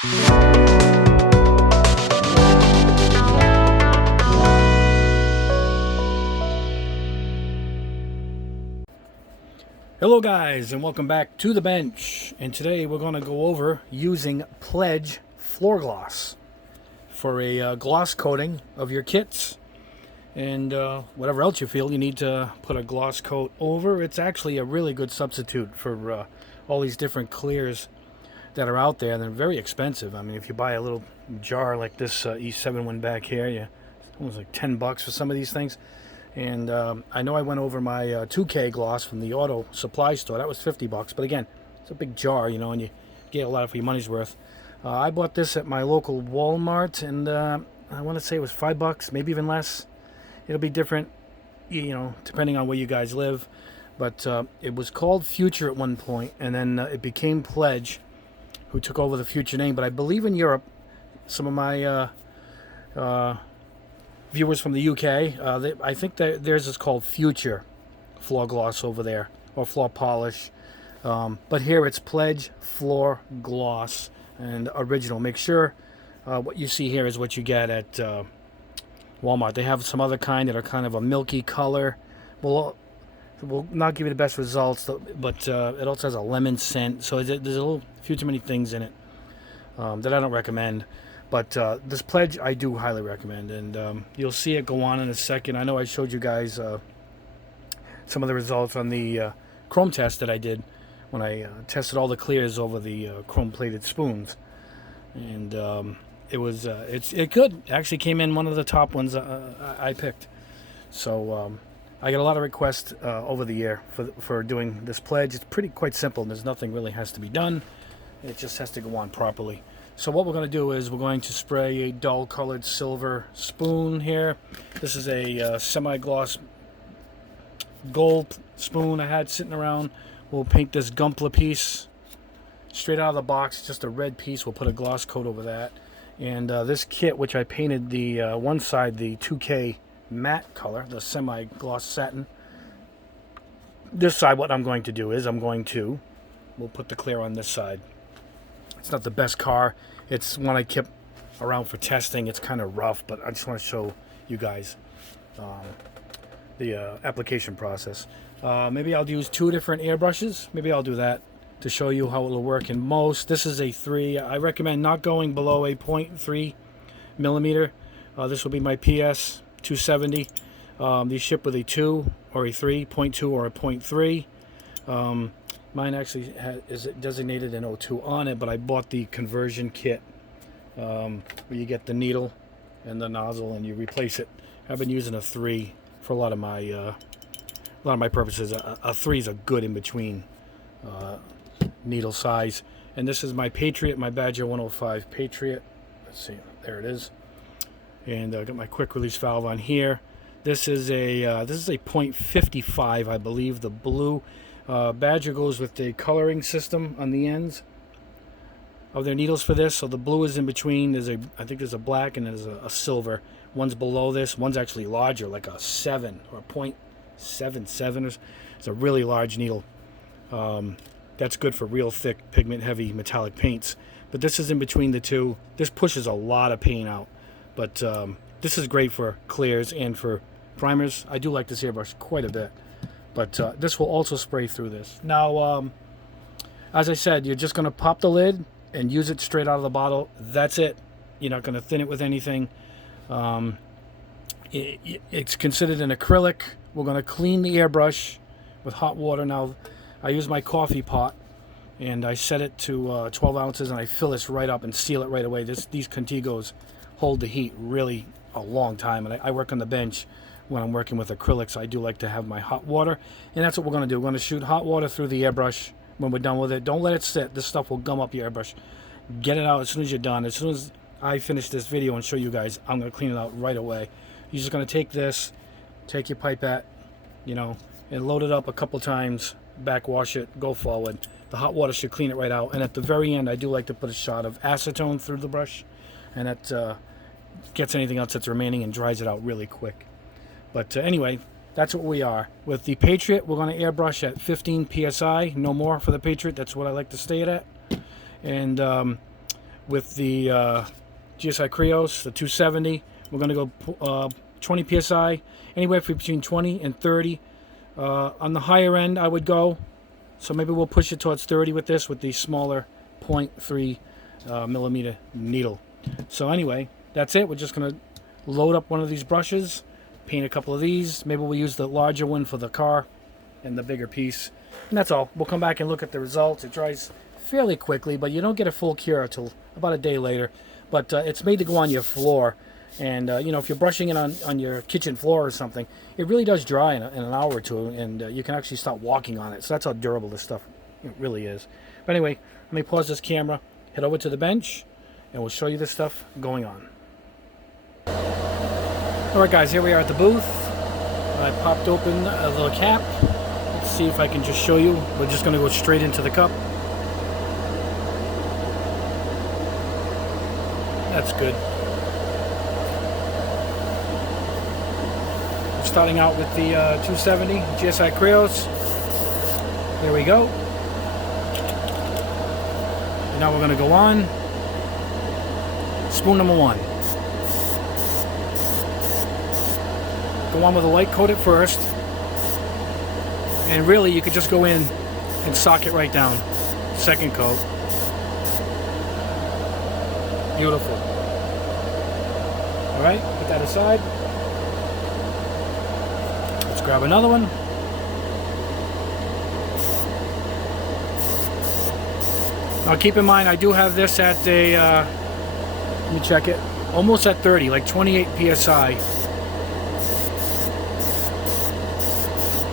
Hello guys, and welcome back to the bench. And today we're going to go over using Pledge floor gloss for a gloss coating of your kits and whatever else you feel you need to put a gloss coat over. It's actually a really good substitute for all these different clears that are out there. They're very expensive. I mean, if you buy a little jar like this E7 one back here, it's almost like $10 for some of these things. And I know I went over my 2K gloss from the auto supply store. That was $50. But again, it's a big jar, you know, and you get a lot for your money's worth. I bought this at my local Walmart, and I want to say it was $5, maybe even less. It'll be different, you know, depending on where you guys live. But it was called Future at one point, and then it became Pledge, who took over the Future name. But I believe in Europe, some of my viewers from the UK, I think that theirs is called Future floor gloss over there, or floor polish. But here it's Pledge floor gloss and original. Make sure what you see here is what you get at Walmart. They have some other kind that are kind of a milky color. Will not give you the best results, but it also has a lemon scent. So there's a few too many things in it that I don't recommend. But this Pledge I do highly recommend, and you'll see it go on in a second. I know I showed you guys some of the results on the chrome test that I did when I tested all the clears over the chrome-plated spoons, and it could actually came in one of the top ones I picked. So I get a lot of requests over the year for doing this Pledge. It's quite simple. There's nothing really has to be done. It just has to go on properly. So what we're going to do is we're going to spray a dull colored silver spoon here. This is a semi-gloss gold spoon I had sitting around. We'll paint this Gumpler piece straight out of the box, just a red piece. We'll put a gloss coat over that. And this kit, which I painted the one side, the 2K matte color, the semi-gloss satin. This side, what I'm going to do is we'll put the clear on this side. It's not the best car. It's one I kept around for testing. It's kind of rough, but I just want to show you guys the application process. Maybe I'll use 2 different airbrushes. Maybe I'll do that to show you how it'll work in most. This is a 3. I recommend not going below a 0.3 millimeter. This will be my PS 270. These ship with a 2 or a 3, 0.2 or a 0.3. Mine actually is designated an 02 on it, but I bought the conversion kit where you get the needle and the nozzle and you replace it. I've been using a 3 for a lot of my purposes. A 3 is a good in between needle size. And this is my Patriot, my Badger 105 Patriot. Let's see, there it is. And I got my quick release valve on here. This is a 0.55, I believe, the blue. Badger goes with the coloring system on the ends of their needles for this. So the blue is in between. I think there's a black and there's a silver. One's below this. One's actually larger, like a 7 or 0.77. It's a really large needle. That's good for real thick, pigment-heavy metallic paints. But this is in between the two. This pushes a lot of paint out. But this is great for clears and for primers. I do like this airbrush quite a bit. But this will also spray through this. Now, as I said, you're just going to pop the lid and use it straight out of the bottle. That's it. You're not going to thin it with anything. It's considered an acrylic. We're going to clean the airbrush with hot water. Now, I use my coffee pot, and I set it to 12 ounces, and I fill this right up and seal it right away. These Contigos hold the heat really a long time, and I work on the bench. When I'm working with acrylics, I do like to have my hot water, and that's what we're going to do. We're going to shoot hot water through the airbrush when we're done with it. Don't let it sit. This stuff will gum up your airbrush. Get it out as soon as you're done. As soon as I finish this video and show you guys, I'm going to clean it out right away. You're just going to take this, take your pipette, and load it up a couple times, backwash it, go forward. The hot water should clean it right out. And at the very end, I do like to put a shot of acetone through the brush, and that gets anything else that's remaining and dries it out really quick. But anyway, that's what we are. With the Patriot, we're going to airbrush at 15 psi, no more for the Patriot. That's what I like to stay at. And with the GSI Krios, the 270. We're going to go 20 psi, anywhere between 20 and 30. On the higher end, I would go. So maybe we'll push it towards 30 with this, with the smaller 0.3 millimeter needle. So anyway, that's it. We're just going to load up one of these brushes, paint a couple of these. Maybe we'll use the larger one for the car and the bigger piece. And that's all. We'll come back and look at the results. It dries fairly quickly, but you don't get a full cure until about a day later. But it's made to go on your floor. And, you know, if you're brushing it on your kitchen floor or something, it really does dry in an hour or two, and you can actually start walking on it. So that's how durable this stuff really is. But anyway, let me pause this camera, head over to the bench, and we'll show you this stuff going on. Alright guys, here we are at the booth. I popped open a little cap. Let's see if I can just show you. We're just going to go straight into the cup. That's good. Starting out with the 270 GSI Krios. There we go. And now we're going to go on. Spoon number 1. Go on with a light coat at first. And really, you could just go in and sock it right down. Second coat. Beautiful. All right, put that aside. Let's grab another one. Now keep in mind, I do have this at a, let me check it, almost at 30, like 28 psi,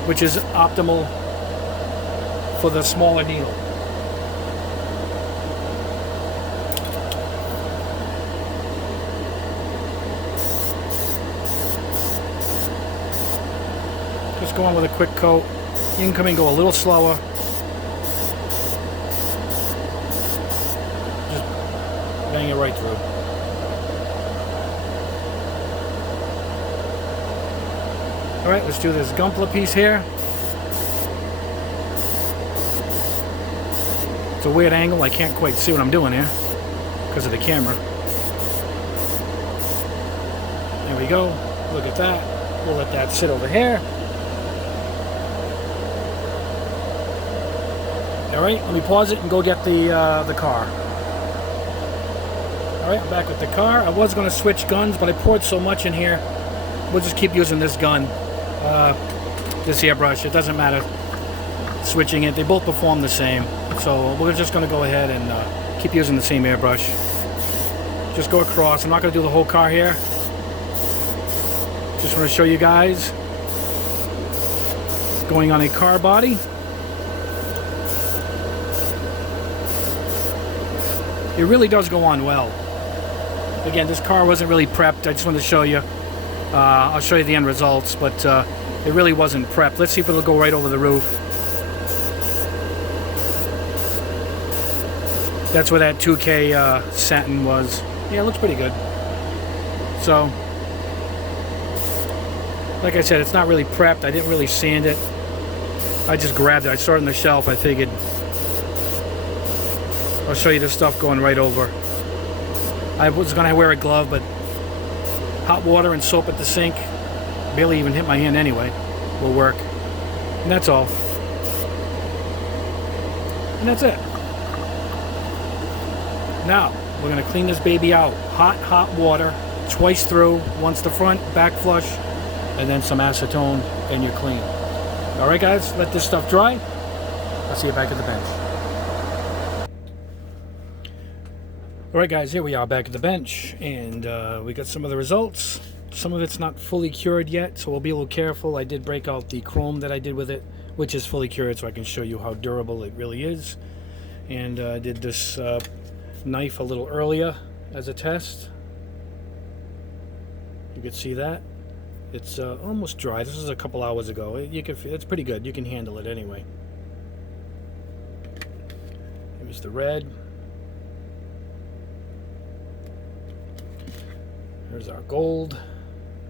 which is optimal for the smaller needle. Just go on with a quick coat. You can come and go a little slower. Just bang it right through. Alright, let's do this Gumpler piece here. It's a weird angle. I can't quite see what I'm doing here because of the camera. There we go. Look at that. We'll let that sit over here. Alright, let me pause it and go get the car. Alright, I'm back with the car. I was going to switch guns, but I poured so much in here. We'll just keep using this gun. This airbrush. It doesn't matter switching it. They both perform the same. So we're just going to go ahead and keep using the same airbrush. Just go across. I'm not going to do the whole car here. Just want to show you guys going on a car body. It really does go on well. Again, this car wasn't really prepped. I just wanted to show you. I'll show you the end results, but it really wasn't prepped. Let's see if it'll go right over the roof. That's where that 2K satin was. Yeah, it looks pretty good. So, like I said, it's not really prepped. I didn't really sand it. I just grabbed it. I saw it on the shelf. I figured I'll show you the stuff going right over. I was going to wear a glove, but hot water and soap at the sink, barely even hit my hand anyway, will work. And that's all. And that's it. Now, we're going to clean this baby out. Hot water, twice through, once the front, back flush, and then some acetone, and you're clean. Alright guys, let this stuff dry. I'll see you back at the bench. Alright guys, here we are back at the bench, and we got some of the results. Some of it's not fully cured yet, so we'll be a little careful. I did break out the chrome that I did with it, which is fully cured, so I can show you how durable it really is. And I did this knife a little earlier as a test. You can see that. It's almost dry. This is a couple hours ago. It's pretty good. You can handle it anyway. Here's the red. Here's our gold.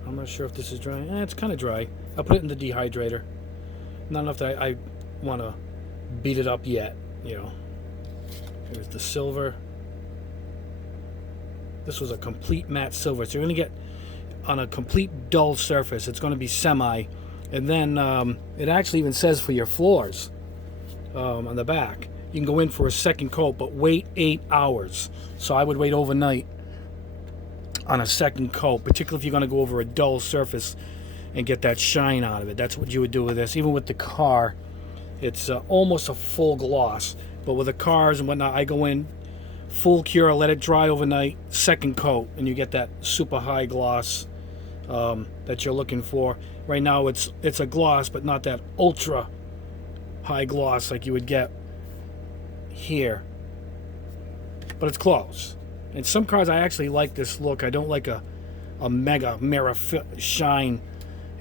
I'm not sure if this is dry. It's kind of dry. I'll put it in the dehydrator. Not enough that I want to beat it up yet, you know. Here's the silver. This was a complete matte silver. So you're going to get on a complete dull surface. It's going to be semi. And then it actually even says for your floors on the back, you can go in for a second coat, but wait 8 hours. So I would wait overnight on a second coat, particularly if you're going to go over a dull surface and get that shine out of it. That's what you would do with this. Even with the car, it's almost a full gloss. But with the cars and whatnot, I go in full cure, let it dry overnight, second coat, and you get that super high gloss that you're looking for. Right now it's a gloss, but not that ultra high gloss like you would get here. But it's close. And some cars I actually like this look. I don't like a mega mirror shine.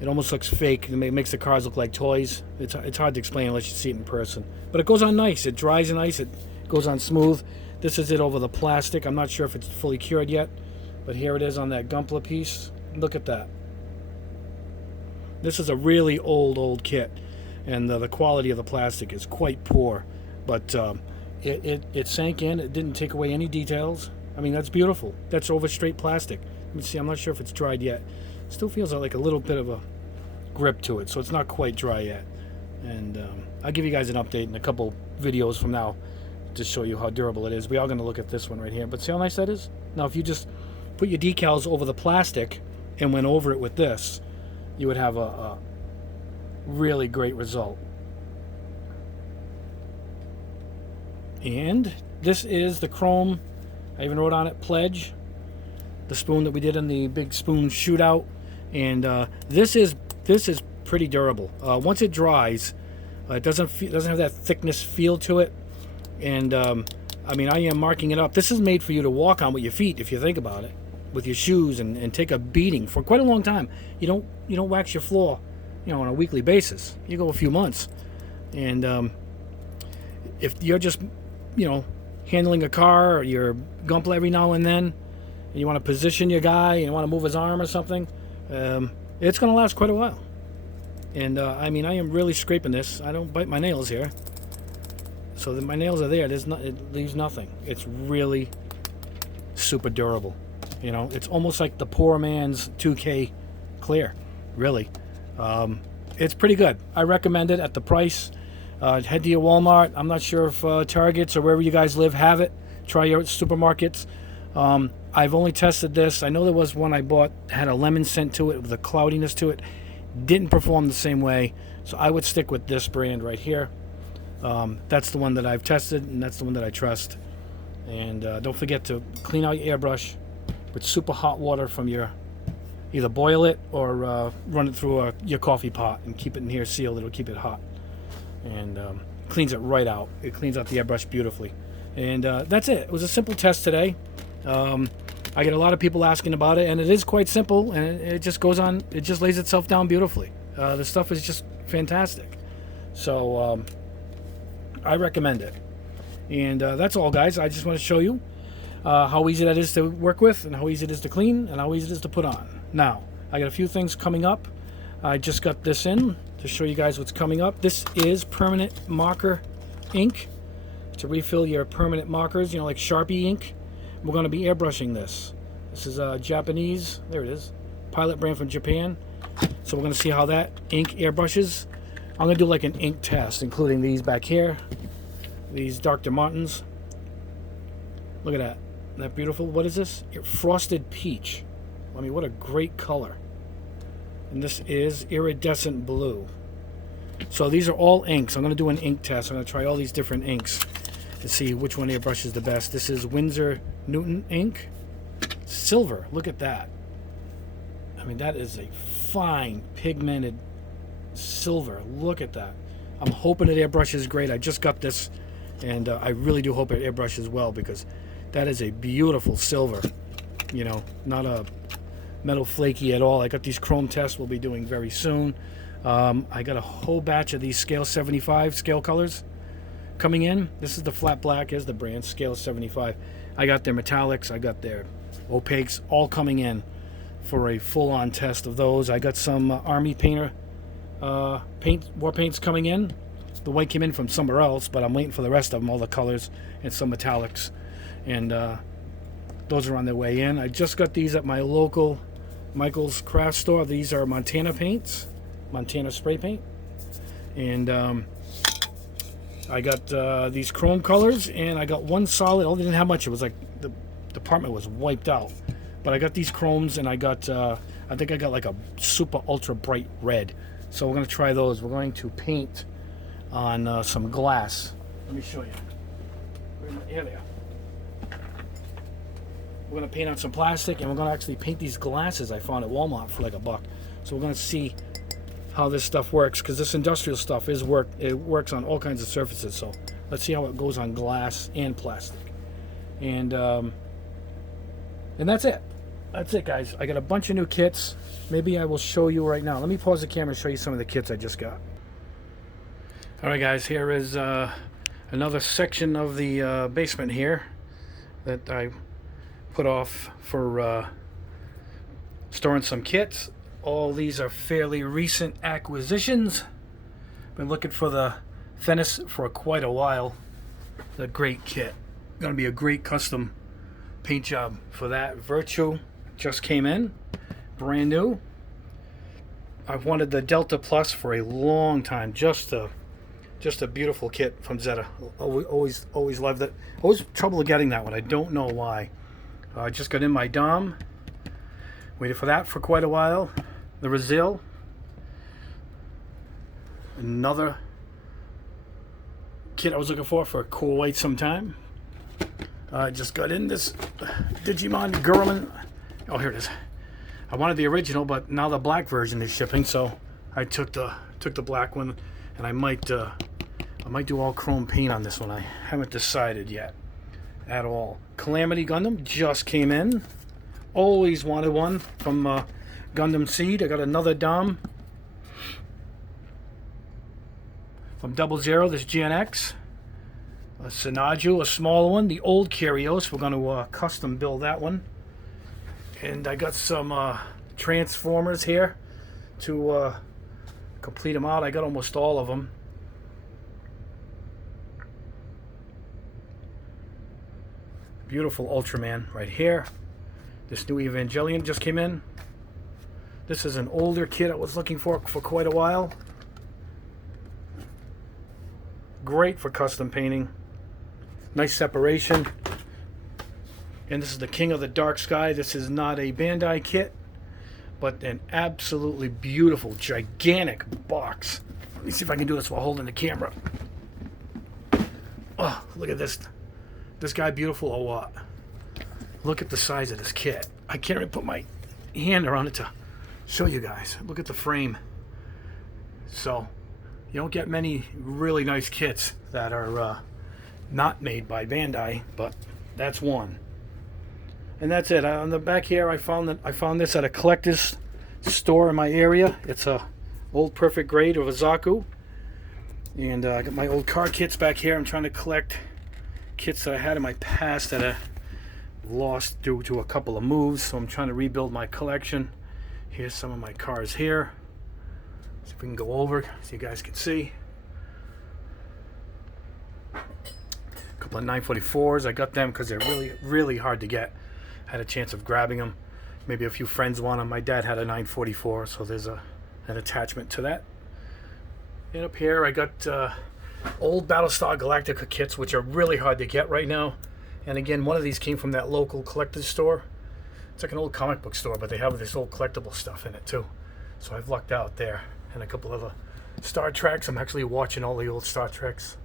It almost looks fake. It makes the cars look like toys. It's hard to explain unless you see it in person. But it goes on nice. It dries nice. It goes on smooth. This is it over the plastic. I'm not sure if it's fully cured yet, but here it is on that Gumpler piece. Look at that. This is a really old kit, and the quality of the plastic is quite poor. But it sank in. It didn't take away any details. I mean, that's beautiful. That's over straight plastic. Let me see. I'm not sure if it's dried yet. Still feels like a little bit of a grip to it, so it's not quite dry yet. And I'll give you guys an update in a couple videos from now to show you how durable it is. We are going to look at this one right here, but see how nice that is? Now, if you just put your decals over the plastic and went over it with this, you would have a really great result. And this is the chrome, I even wrote on it, Pledge, the spoon that we did in the big spoon shootout. And this is pretty durable. Once it dries, it doesn't have that thickness feel to it. And I mean, I am marking it up. This is made for you to walk on with your feet, if you think about it, with your shoes, and take a beating for quite a long time. You don't wax your floor, on a weekly basis. You go a few months, and if you're just handling a car, or you're Gumpler every now and then, and you want to position your guy, and you want to move his arm or something, it's going to last quite a while. And I mean, I am really scraping this. I don't bite my nails here, so my nails are there. It leaves nothing. It's really super durable. It's almost like the poor man's 2K clear. Really, it's pretty good. I recommend it at the price. Head to your Walmart. I'm not sure if Targets or wherever you guys live have it. Try your supermarkets. I've only tested this. I know there was one I bought, had a lemon scent to it with a cloudiness to it. Didn't perform the same way, so I would stick with this brand right here. That's the one that I've tested, and that's the one that I trust. And don't forget to clean out your airbrush with super hot water from either boil it or run it through your coffee pot and keep it in here sealed. It'll keep it hot, and cleans it right out. It cleans out the airbrush beautifully. And that's it. It was a simple test today. I get a lot of people asking about it, and it is quite simple, and it just goes on. It just lays itself down beautifully. The stuff is just fantastic. So I recommend it. And that's all, guys. I just want to show you how easy that is to work with, and how easy it is to clean, and how easy it is to put on. Now, I got a few things coming up. I just got this in to show you guys what's coming up. This is permanent marker ink to refill your permanent markers, like Sharpie ink. We're going to be airbrushing this. This is a Japanese, there it is, Pilot brand from Japan. So we're going to see how that ink airbrushes. I'm going to do like an ink test, including these back here, these Dr. Martens. Look at that. Isn't that beautiful? What is this? Frosted peach. I mean, what a great color. And this is iridescent blue. So these are all inks. I'm going to do an ink test. I'm going to try all these different inks to see which one airbrushes the best. This is Winsor Newton ink. Silver. Look at that. I mean, that is a fine pigmented silver. Look at that. I'm hoping it airbrushes great. I just got this, and I really do hope it airbrushes well, because that is a beautiful silver. Not a metal flaky at all. I got these chrome tests we'll be doing very soon. I got a whole batch of these Scale 75 scale colors coming in. This is the flat black, is the brand Scale 75. I got their metallics, I got their opaques, all coming in for a full-on test of those. I got some Army Painter war paints coming in. The white came in from somewhere else, but I'm waiting for the rest of them, all the colors and some metallics. And those are on their way in. I just got these at my local Michael's craft store. These are Montana paints, Montana spray paint. And I got these chrome colors, and I got one solid. Oh, they didn't have much. It was like the department was wiped out. But I got these chromes, and I got, I think I got like a super ultra bright red. So we're going to try those. We're going to paint on some glass. Let me show you. Here they are. We're going to paint on some plastic, and we're going to actually paint these glasses I found at Walmart for like $1. So we're going to see how this stuff works, because this industrial stuff it works on all kinds of surfaces. So let's see how it goes on glass and plastic. And that's it. That's it, guys. I got a bunch of new kits. Maybe I will show you right now. Let me pause the camera and show you some of the kits I just got. All right, guys. Here is another section of the basement here that I put off for storing some kits. All these are fairly recent acquisitions. Been looking for the Fennis for quite a while. It's a great kit. Gonna be a great custom paint job for that. Virtue just came in, brand new. I've wanted the Delta Plus for a long time. Just a beautiful kit from Zeta. Always loved it. Always trouble getting that one. I don't know why. I just got in my Dom. Waited for that for quite a while. The Brazil. Another kit I was looking for quite some time. I just got in this Digimon Gurman. Oh, here it is. I wanted the original, but now the black version is shipping, so I took the black one, and I might do all chrome paint on this one. I haven't decided yet at all. Calamity Gundam just came in. Always wanted one from Gundam Seed. I got another Dom from 00, this GNX. A Sinaju, a smaller one. The old Kyrios. We're going to custom build that one. And I got some Transformers here to complete them out. I got almost all of them. Beautiful Ultraman right here. This new Evangelion just came in. This is an older kit I was looking for quite a while. Great for custom painting. Nice separation. And this is the King of the Dark Sky. This is not a Bandai kit, but an absolutely beautiful, gigantic box. Let me see if I can do this while holding the camera. Oh, look at this. This guy beautiful or what? Look at the size of this kit. I can't even put my hand around it to show you guys. Look at the frame. So, you don't get many really nice kits that are not made by Bandai, but that's one. And that's it. On the back here, I found this at a collector's store in my area. It's a old Perfect Grade of a Zaku. And I got my old car kits back here. I'm trying to collect kits that I had in my past that I lost due to a couple of moves. So I'm trying to rebuild my collection. Here's some of my cars here. See if we can go over so you guys can see. A couple of 944s. I got them because they're really hard to get. Had a chance of grabbing them. Maybe a few friends want them. My dad had a 944, so there's an attachment to that. And up here I got old Battlestar Galactica kits, which are really hard to get right now. And again, one of these came from that local collector's store. It's like an old comic book store, but they have this old collectible stuff in it too. So I've lucked out there. And a couple of Star Treks. I'm actually watching all the old Star Treks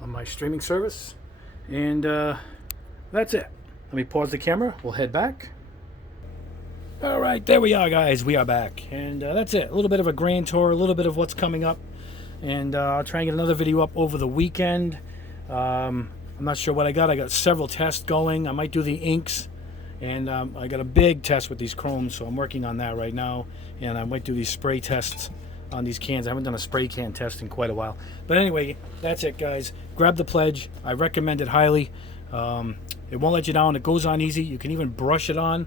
on my streaming service. And that's it. Let me pause the camera. We'll head back. All right, there we are, guys. We are back. And that's it. A little bit of a grand tour, a little bit of what's coming up. And I'll try and get another video up over the weekend. I'm not sure what I got. I got several tests going. I might do the inks. And I got a big test with these chromes, so I'm working on that right now. And I might do these spray tests on these cans. I haven't done a spray can test in quite a while. But anyway, that's it, guys. Grab the pledge. I recommend it highly. It won't let you down. It goes on easy. You can even brush it on,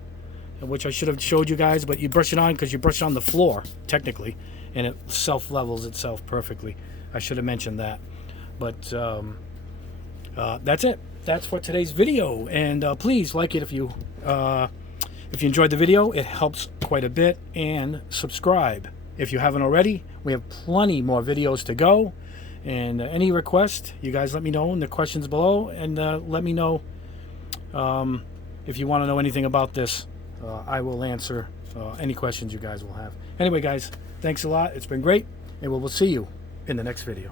which I should have showed you guys, but you brush it on because you brush it on the floor, technically, and it self-levels itself perfectly. I should have mentioned that. But that's it. that's for today's video. And please like it if you enjoyed the video. It helps quite a bit. And subscribe if you haven't already. We have plenty more videos to go. And any request, you guys let me know in the questions below. And let me know if you want to know anything about this. I will answer any questions you guys will have. Anyway, guys, thanks a lot. It's been great. And we'll see you in the next video.